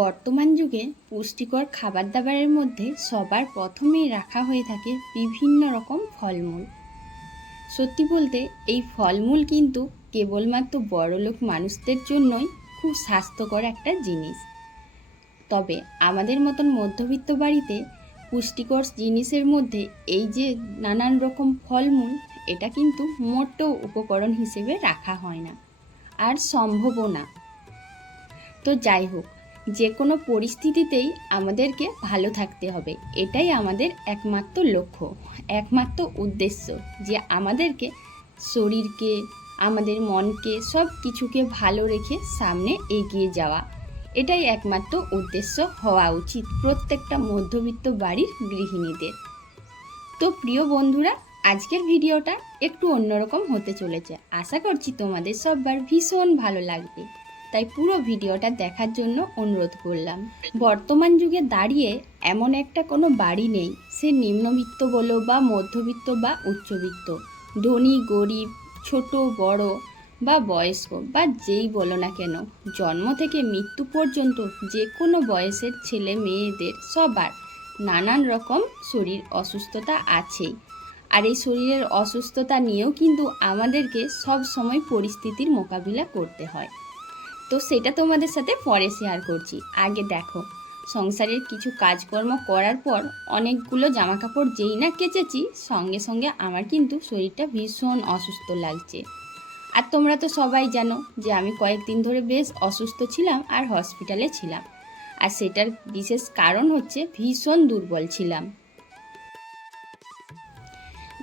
বর্তমান যুগে পুষ্টিকর খাবার দাবারের মধ্যে সবার প্রথমেই রাখা হয়ে থাকে বিভিন্ন রকম ফলমূল। সত্যি বলতে এই ফলমূল কিন্তু কেবলমাত্র বড়লোক মানুষদের জন্যই খুব স্বাস্থ্যকর একটা জিনিস। তবে আমাদের মতন মধ্যবিত্ত বাড়িতে পুষ্টিকর জিনিসের মধ্যে এই যে নানান রকম ফলমূল, এটা কিন্তু মোটেও উপকরণ হিসেবে রাখা হয় না, আর সম্ভবও না। তো যাই হোক, যে কোনো পরিস্থিতিতেই আমাদেরকে ভালো থাকতে হবে, এটাই আমাদের একমাত্র লক্ষ্য, একমাত্র উদ্দেশ্য, যে আমাদেরকে শরীরকে, আমাদের মনকে, সব কিছুকে ভালো রেখে সামনে এগিয়ে যাওয়া, এটাই একমাত্র উদ্দেশ্য হওয়া উচিত প্রত্যেকটা মধ্যবিত্ত বাড়ির গৃহিণীদের। তো প্রিয় বন্ধুরা, আজকের ভিডিওটা একটু অন্যরকম হতে চলেছে। আশা করছি তোমাদের সবার ভীষণ ভালো লাগবে, তাই পুরো ভিডিওটা দেখার জন্য অনুরোধ করলাম। বর্তমান যুগে দাঁড়িয়ে এমন একটা কোনো বাড়ি নেই, সে নিম্নবিত্ত বলো বা মধ্যবিত্ত বা উচ্চবিত্ত, ধনী গরিব, ছোট বড় বা বয়স্ক বা যেই বলো না কেন, জন্ম থেকে মৃত্যু পর্যন্ত যে কোনো বয়সের ছেলে মেয়েদের সবার নানান রকম শরীর অসুস্থতা আছেই। আর এই শরীরের অসুস্থতা নিয়েও কিন্তু আমাদেরকে সব সময় পরিস্থিতির মোকাবিলা করতে হয়। তো সেটা তোমাদের সাথে পরে শেয়ার করছি। আগে দেখো, সংসারের কিছু কাজকর্ম করার পর অনেকগুলো জামাকাপড় যেই না কেচেছি, সঙ্গে সঙ্গে আমার কিন্তু শরীরটা ভীষণ অসুস্থ লাগছে। আর তোমরা তো সবাই জানো যে আমি কয়েকদিন ধরে বেশ অসুস্থ ছিলাম আর হসপিটালে ছিলাম। আর সেটার বিশেষ কারণ হচ্ছে ভীষণ দুর্বল ছিলাম।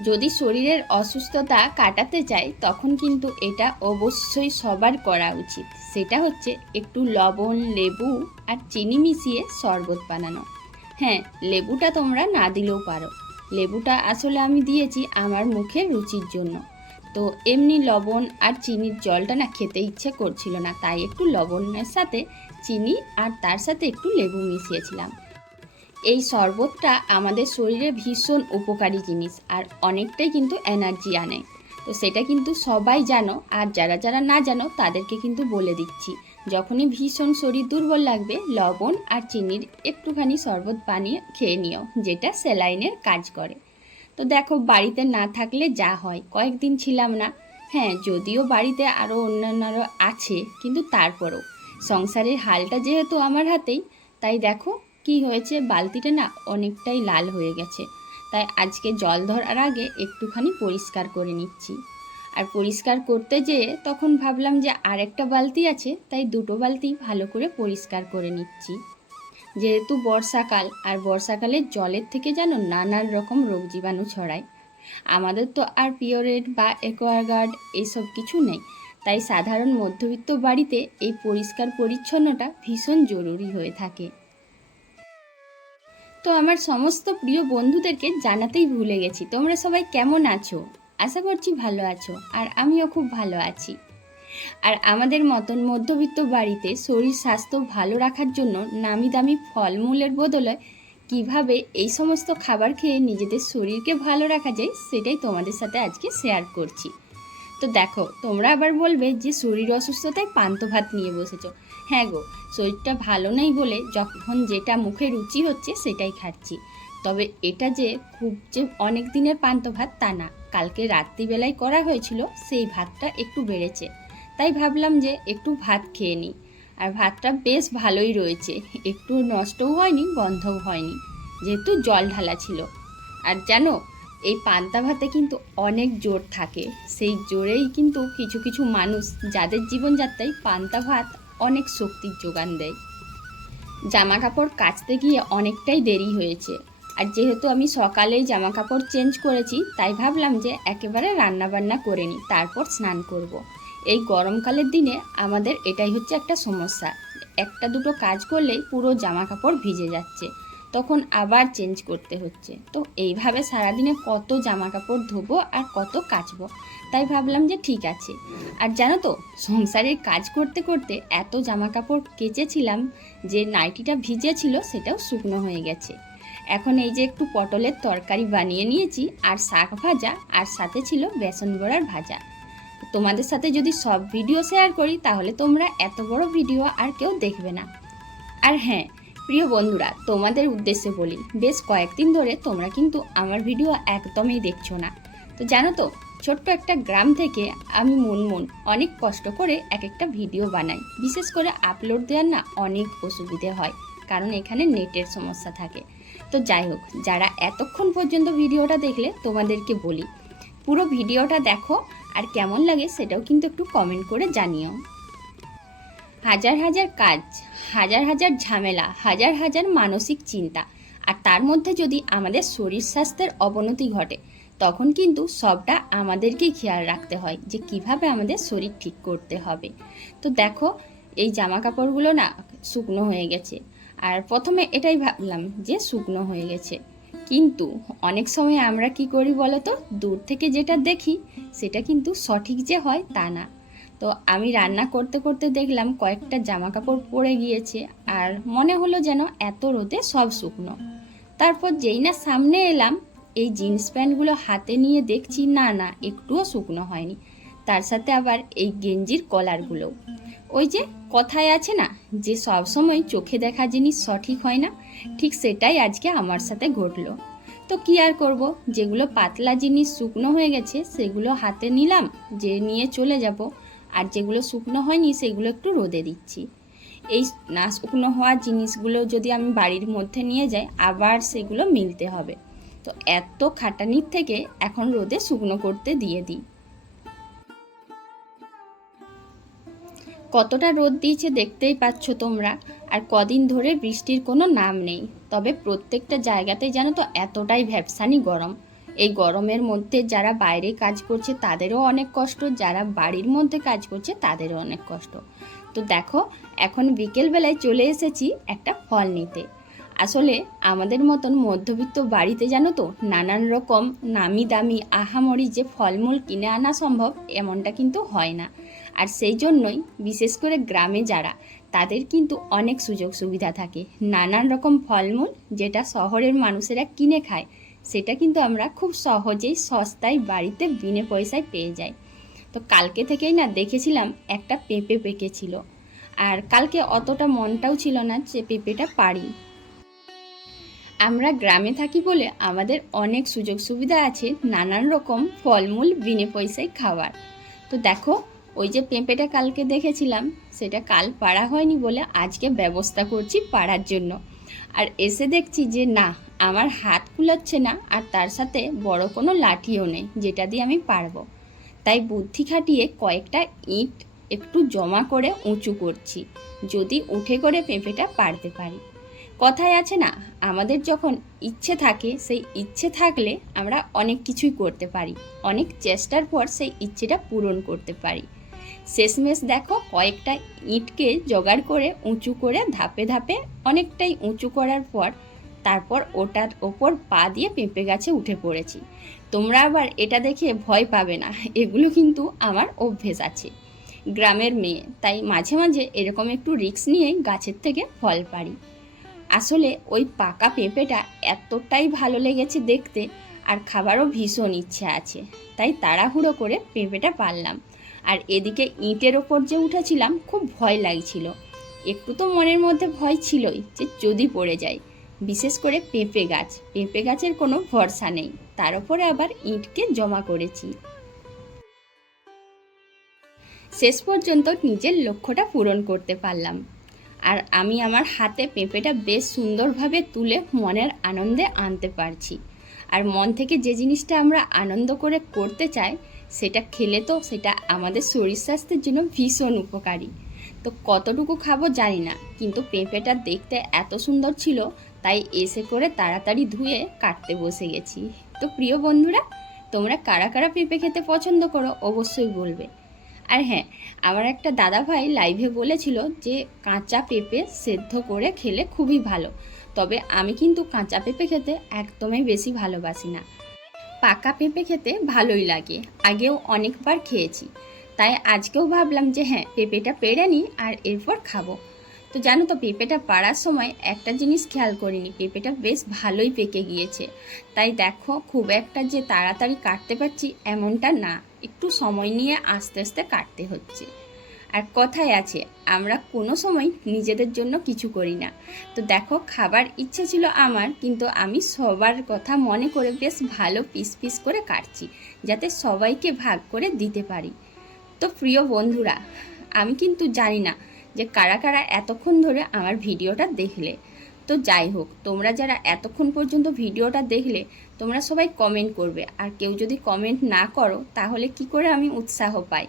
যদি শরীরের অসুস্থতা কাটাতে চাই, তখন কিন্তু এটা অবশ্যই সবার করা উচিত। সেটা হচ্ছে একটু লবণ, লেবু আর চিনি মিশিয়ে শরবত বানানো। হ্যাঁ, লেবুটা তোমরা না দিলেও পারো। লেবুটা আসলে আমি দিয়েছি আমার মুখের রুচির জন্য। তো এমনি লবণ আর চিনির জলটা না খেতে ইচ্ছে করছিল না, তাই একটু লবণের সাথে চিনি আর তার সাথে একটু লেবু মিশিয়েছিলাম। এই শরবতটা আমাদের শরীরে ভীষণ উপকারী জিনিস, আর অনেকটাই কিন্তু এনার্জি আনে। তো সেটা কিন্তু সবাই জানো, আর যারা যারা না জানো তাদেরকে কিন্তু বলে দিচ্ছি, যখনই ভীষণ শরীর দুর্বল লাগবে, লবণ আর চিনির একটুখানি শরবত বানিয়ে খেয়ে নিও, যেটা স্যালাইনের কাজ করে। তো দেখো, বাড়িতে না থাকলে যা হয়, কয়েকদিন ছিলাম না। হ্যাঁ, যদিও বাড়িতে আরও অন্যান্যরা আছে, কিন্তু তারপরেও সংসারের হালটা যেহেতু আমার হাতেই, তাই দেখো কি হয়েছে, বালতিটা না অনেকটাই লাল হয়ে গেছে। তাই আজকে জল ধরার আগে একটুখানি পরিষ্কার করে নিচ্ছি। আর পরিষ্কার করতে যেয়ে তখন ভাবলাম যে আরেকটা বালতি আছে, তাই দুটো বালতি ভালো করে পরিষ্কার করে নিচ্ছি। যেহেতু বর্ষাকাল, আর বর্ষাকালে জলের থেকে যেন নানান রকম রোগ জীবাণু ছড়ায়। আমাদের তো আর পিওরেট বা অ্যাকোয়াগার্ড এইসব কিছু নেই, তাই সাধারণ মধ্যবিত্ত বাড়িতে এই পরিষ্কার পরিচ্ছন্নতা ভীষণ জরুরি হয়ে থাকে। তো আমার সমস্ত প্রিয় বন্ধুদেরকে জানাতেই ভুলে গেছি, তোমরা সবাই কেমন আছো? আশা করছি ভালো আছো, আর আমিও খুব ভালো আছি। আর আমাদের মতন মধ্যবিত্ত বাড়িতে শরীর স্বাস্থ্য ভালো রাখার জন্য নামি দামি ফলমূলের বদলে কিভাবে এই সমস্ত খাবার খেয়ে নিজেদের শরীরকে ভালো রাখা যায়, সেটাই তোমাদের সাথে আজকে শেয়ার করছি। তো দেখো, তোমরা আবার বলবে যে শরীর অসুস্থতায় পান্তা ভাত নিয়ে বসেছো। হ্যাঁ গো, শরীরটা ভালো নেই বলে যখন যেটা মুখে রুচি হচ্ছে সেটাই খাচ্ছি। তবে এটা যে খুব যে অনেক দিনের পান্তা ভাত তা না, কালকে রাত্রিবেলায় করা হয়েছিল, সেই ভাতটা একটু বেড়েছে, তাই ভাবলাম যে একটু ভাত খেয়ে নিই। আর ভাতটা বেশ ভালোই রয়েছে, একটু নষ্টও হয়নি, গন্ধও হয়নি, যেহেতু জল ঢালা ছিল। আর জানো, এই পান্তা ভাতে কিন্তু অনেক জোর থাকে, সেই জোরেই কিন্তু কিছু কিছু মানুষ, যাদের জীবনযাত্রায় পান্তা ভাত অনেক শক্তির যোগান দেয়। জামা কাপড় কাচতে গিয়ে অনেকটাই দেরি হয়েছে, আর যেহেতু আমি সকালেই জামা কাপড় চেঞ্জ করেছি, তাই ভাবলাম যে একেবারে রান্নাবান্না করে নিই, তারপর স্নান করব। এই গরমকালের দিনে আমাদের এটাই হচ্ছে একটা সমস্যা, একটা দুটো কাজ করলেই পুরো জামা কাপড় ভিজে যাচ্ছে। তখন আবার চেঞ্জ করতে হচ্ছে। তো এইভাবে সারাদিনে কত জামা কাপড় ধোবো আর কত কাচবো, তাই ভাবলাম যে ঠিক আছে। আর জানো তো, সংসারের কাজ করতে করতে এত জামা কাপড় কেচেছিলাম যে নাইটিটা ভিজে ছিল সেটাও শুকনো হয়ে গেছে। এখন এই যে একটু পটলের তরকারি বানিয়ে নিয়েছি, আর শাক ভাজা, আর সাথে ছিল বেসন বড়ার ভাজা। তোমাদের সাথে যদি সব ভিডিও শেয়ার করি তাহলে তোমরা এত বড় ভিডিও আর কেউ দেখবে না। আর হ্যাঁ প্রিয় বন্ধুরা, তোমাদের উদ্দেশ্যে বলি, বেশ কয়েকদিন ধরে তোমরা কিন্তু আমার ভিডিও একদমই দেখছো না। তো জানো তো, ছোট্ট একটা গ্রাম থেকে আমি মুনমুন অনেক কষ্ট করে এক একটা ভিডিও বানাই। বিশেষ করে আপলোড দেওয়ার না অনেক অসুবিধে হয়, কারণ এখানে নেটের সমস্যা থাকে। তো যাই হোক, যারা এতক্ষণ পর্যন্ত ভিডিওটা দেখলে তোমাদেরকে বলি, পুরো ভিডিওটা দেখো, আর কেমন লাগে সেটাও কিন্তু একটু কমেন্ট করে জানিও। হাজার হাজার কাজ, হাজার হাজার ঝামেলা, হাজার হাজার মানসিক চিন্তা, আর তার মধ্যে যদি আমাদের শরীর স্বাস্থ্যের অবনতি ঘটে, তখন কিন্তু সবটা আমাদেরকেই খেয়াল রাখতে হয় যে কিভাবে আমাদের শরীর ঠিক করতে হবে। তো দেখো, এই জামা কাপড়গুলো না শুকনো হয়ে গেছে, আর প্রথমে এটাই ভাবলাম যে শুকনো হয়ে গেছে, কিন্তু অনেক সময় আমরা কি করি বলো তো, দূর থেকে যেটা দেখি সেটা কিন্তু সঠিক যে হয় তা না। তো আমি রান্না করতে করতে দেখলাম কয়েকটা জামা কাপড় পরে গিয়েছে, আর মনে হলো যেন এত রোদে সব শুকনো। তারপর যেই না সামনে এলাম, এই জিন্স প্যান্টগুলো হাতে নিয়ে দেখছি না না একটুও শুকনো হয়নি। তার সাথে আবার এই গেঞ্জির কলারগুলো, ওই যে কথায় আছে না যে সব সময় চোখে দেখা জিনিস সঠিক হয় না, ঠিক সেটাই আজকে আমার সাথে ঘটলো। তো কি আর করব, যেগুলো পাতলা জিনিস শুকনো হয়ে গেছে সেগুলো হাতে নিলাম, যে নিয়ে চলে যাব, আর যেগুলো শুকনো হয়নি সেগুলো একটু রোদে দিচ্ছি। এই না শুকনো হওয়া জিনিসগুলো যদি আমি বাড়ির মধ্যে নিয়ে যাই, আবার সেগুলো মিলতে হবে। তো এত খাটানির থেকে এখন রোদে শুকনো করতে দিয়ে দিই। কতটা রোদ দিয়েছে দেখতেই পাচ্ছ তোমরা, আর কদিন ধরে বৃষ্টির কোনো নাম নেই। তবে প্রত্যেকটা জায়গাতেই জানো তো এতটাই ভ্যাপসানি গরম। এই গরমের মধ্যে যারা বাইরে কাজ করছে তাদেরও অনেক কষ্ট, যারা বাড়ির মধ্যে কাজ করছে তাদেরও অনেক কষ্ট। তো দেখো, এখন বিকেলবেলায় চলে এসেছি একটা ফল নিতে। আসলে আমাদের মতন মধ্যবিত্ত বাড়িতে জানো তো নানান রকম নামি দামি আহামরি যে ফলমূল কিনে আনা সম্ভব এমনটা কিন্তু হয় না। আর সেই জন্যই বিশেষ করে গ্রামে যারা, তাদের কিন্তু অনেক সুযোগ সুবিধা থাকে। নানান রকম ফলমূল যেটা শহরের মানুষেরা কিনে খায়, সেটা কিন্তু আমরা খুব সহজেই সস্তায় বাড়িতে বিনে পয়সায় পেয়ে যাই। তো কালকে থেকেই না দেখেছিলাম একটা পেঁপে পেকেছিল, আর কালকে অতটা মনটাও ছিল না যে পেঁপেটা পারি। আমরা গ্রামে থাকি বলে আমাদের অনেক সুযোগ সুবিধা আছে নানান রকম ফলমূল বিনে পয়সায় খাওয়ার। তো দেখো, ওই যে পেঁপেটা কালকে দেখেছিলাম, সেটা কাল পাড়া হয়নি বলে আজকে ব্যবস্থা করছি পাড়ার জন্য। আর এসে দেখছি যে না, আমার হাত কুলাচ্ছে না, আর তার সাথে বড় কোনো লাঠিও নেই যেটা দিয়ে আমি পারবো। তাই বুদ্ধি খাটিয়ে কয়েকটা ইট একটু জমা করে উঁচু করছি, যদি উঠে করে পেঁপেটা পারতে পারি। কথায় আছে না, আমাদের যখন ইচ্ছে থাকে, সেই ইচ্ছে থাকলে আমরা অনেক কিছুই করতে পারি, অনেক চেষ্টার পর সেই ইচ্ছেটা পূরণ করতে পারি। শেষমেশ দেখো, কয়েকটা ইটকে জোগাড় করে উঁচু করে ধাপে ধাপে অনেকটাই উঁচু করার পর তারপর ওটার ওপর পা দিয়ে পেঁপে গাছে উঠে পড়েছি। তোমরা আবার এটা দেখে ভয় পাবে না, এগুলো কিন্তু আমার অভ্যেস আছে। গ্রামের মেয়ে, তাই মাঝে মাঝে এরকম একটু রিস্ক নিয়েই গাছের থেকে ফল পারি। আসলে ওই পাকা পেঁপেটা এতটাই ভালো লেগেছে দেখতে, আর খাবারও ভীষণ ইচ্ছে আছে, তাই তাড়াহুড়ো করে পেঁপেটা পারলাম। আর এদিকে ইটের ওপর যে উঠেছিলাম, খুব ভয় লাগছিল। একটু তো মনের মধ্যে ভয় ছিলই যে যদি পড়ে যায়। বিশেষ করে পেঁপে গাছের কোনো ভরসা নেই, তার উপরে আবার ইটকে জমা করেছি। শেষ পর্যন্ত নিজের লক্ষ্যটা পূরণ করতে পারলাম, আর আমি আমার হাতে পেঁপেটা বেশ সুন্দরভাবে তুলে মনের আনন্দে আনতে পারছি। আর মন থেকে যে জিনিসটা আমরা আনন্দ করে করতে চাই, সেটা খেলে তো সেটা আমাদের শরীর স্বাস্থ্যের জন্য ভীষণ উপকারী। তো কতটুকু খাবো জানি না, কিন্তু পেঁপেটা দেখতে এত সুন্দর ছিল, তাই এসে করে তাড়াতাড়ি ধুয়ে কাটতে বসে গেছি। তো প্রিয় বন্ধুরা, তোমরা কারা কারা পেঁপে খেতে পছন্দ করো অবশ্যই বলবে। আর হ্যাঁ, আমার একটা দাদা ভাই লাইভে বলেছিল যে কাঁচা পেঁপে সেদ্ধ করে খেলে খুবই ভালো। তো তবে আমি কিন্তু কাঁচা পেঁপে খেতে একদমই বেশি ভালোবাসি না। পাকা পেঁপে খেতে ভালোই লাগে, আগেও অনেকবার খেয়েছি। তাই আজকেও ভাবলাম যে হ্যাঁ, পেঁপেটা পেড়ে নিই আর এরপর খাবো। তো জানো তো, পেঁপেটা পাড়ার সময় একটা জিনিস খেয়াল করিনি, পেঁপেটা বেশ ভালোই পেকে গিয়েছে। তাই দেখো, খুব একটা যে তাড়াতাড়ি কাটতে পারছি এমনটা না, একটু সময় নিয়ে আস্তে আস্তে কাটতে হচ্ছে। আর কথায় আছে, আমরা কোনো সময় নিজেদের জন্য কিছু করি না। তো দেখো, খাবার ইচ্ছে ছিল আমার, কিন্তু আমি সবার কথা মনে করে বেশ ভালো পিস পিস করে কাটছি, যাতে সবাইকে ভাগ করে দিতে পারি। তো প্রিয় বন্ধুরা, আমি কিন্তু জানি না যে কারা কারা এতক্ষণ ধরে আমার ভিডিওটা দেখলে। তো যাই হোক, তোমরা যারা এতক্ষণ পর্যন্ত ভিডিওটা দেখলে, তোমরা সবাই কমেন্ট করবে। আর কেউ যদি কমেন্ট না করো, তাহলে কি করে আমি উৎসাহ পাই?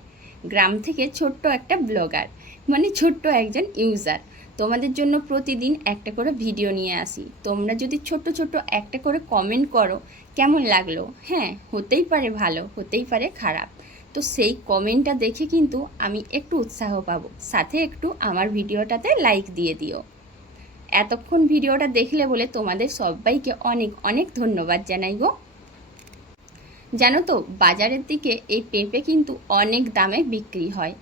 গ্রাম থেকে ছোট্ট একটা ব্লগার, মানে ছোট্ট একজন ইউজার, তোমাদের জন্য প্রতিদিন একটা করে ভিডিও নিয়ে আসি। তোমরা যদি ছোট্ট ছোট্ট একটা করে কমেন্ট করো, কেমন লাগলো, হ্যাঁ, হতেই পারে ভালো, হতেই পারে খারাপ, তো সেই কমেন্টটা দেখে কিন্তু আমি একটু উৎসাহ পাবো। সাথে একটু আমার ভিডিওটাতে লাইক দিয়ে দিও। এতক্ষণ ভিডিওটা দেখলে বলে তোমাদের সবাইকে অনেক অনেক ধন্যবাদ জানাই গো। জানো তো, বাজারের দিকে এই পেঁপে কিন্তু অনেক দামে বিক্রি হয়।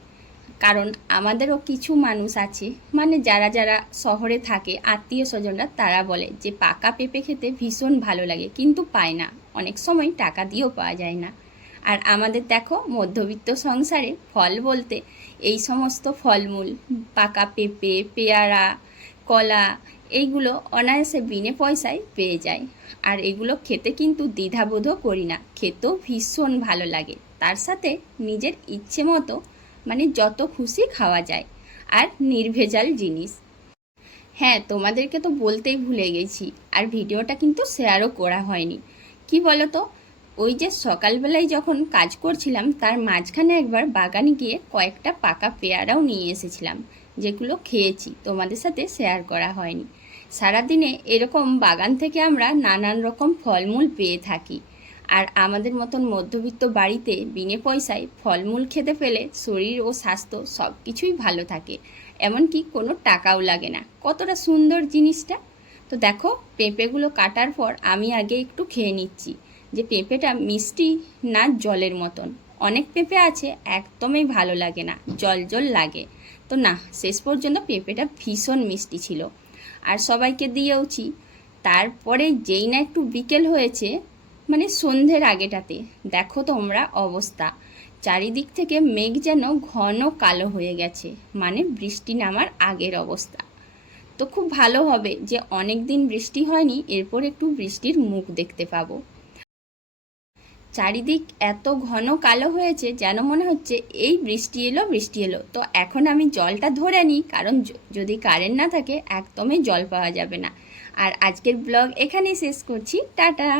কারণ আমাদেরও কিছু মানুষ আছে, মানে যারা যারা শহরে থাকে, আত্মীয় স্বজনরা, তারা বলে যে পাকা পেঁপে খেতে ভীষণ ভালো লাগে, কিন্তু পায় না, অনেক সময় টাকা দিয়েও পাওয়া যায় না। আর আমাদের দেখো, মধ্যবিত্ত সংসারে ফল বলতে এই সমস্ত ফলমূল, পাকা পেঁপে, পেয়ারা, কলা, এইগুলো অনায়াসে বিনে পয়সায় পেয়ে যায়। আর এগুলো খেতে কিন্তু দ্বিধাবোধও করি না, খেতেও ভীষণ ভালো লাগে। তার সাথে নিজের ইচ্ছে মতো, মানে যত খুশি খাওয়া যায়, আর নির্ভেজাল জিনিস। হ্যাঁ, তোমাদেরকে তো বলতেই ভুলে গেছি, আর ভিডিওটা কিন্তু শেয়ারও করা হয়নি। কি বলো তো, ওই যে সকালবেলায় যখন কাজ করছিলাম, তার মাঝখানে একবার বাগানে গিয়ে কয়েকটা পাকা পেয়ারাও নিয়ে এসেছিলাম, যেগুলো খেয়েছি, তোমাদের সাথে শেয়ার করা হয়নি। সারাদিনে এরকম বাগান থেকে আমরা নানান রকম ফলমূল পেয়ে থাকি। আর আমাদের মতন মধ্যবিত্ত বাড়িতে বিনে পয়সায় ফলমূল খেতে পেলে শরীর ও স্বাস্থ্য সব কিছুই ভালো থাকে, এমনকি কোনো টাকাও লাগে না। কতটা সুন্দর জিনিসটা! তো দেখো, পেঁপেগুলো কাটার পর আমি আগে একটু খেয়ে নিচ্ছি যে পেঁপেটা মিষ্টি না জলের মতন। অনেক পেঁপে আছে একদমই ভালো লাগে না, জল জল লাগে। তো না, শেষ পর্যন্ত পেঁপেটা ভীষণ মিষ্টি ছিল, আর সবাইকে দিয়েওছি। তারপরে যেই না একটু বিকেল হয়েছে, মানে সন্ধ্যের আগেটাতে, দেখো তোমরা অবস্থা, চারিদিক থেকে মেঘ যেন ঘন কালো হয়ে গেছে, মানে বৃষ্টি নামার আগের অবস্থা। তো খুব ভালো হবে যে অনেক দিন বৃষ্টি হয়নি, এরপর একটু বৃষ্টির মুখ দেখতে পাবো। চারিদিক এত ঘন কালো হয়েছে, যেন মনে হচ্ছে এই বৃষ্টি এলো বৃষ্টি এলো। তো এখন আমি জলটা ধরে নিই, কারণ যদি কারেন্ট না থাকে একদমই জল পাওয়া যাবে না। আর আজকের ব্লগ এখানেই শেষ করছি, টাটা।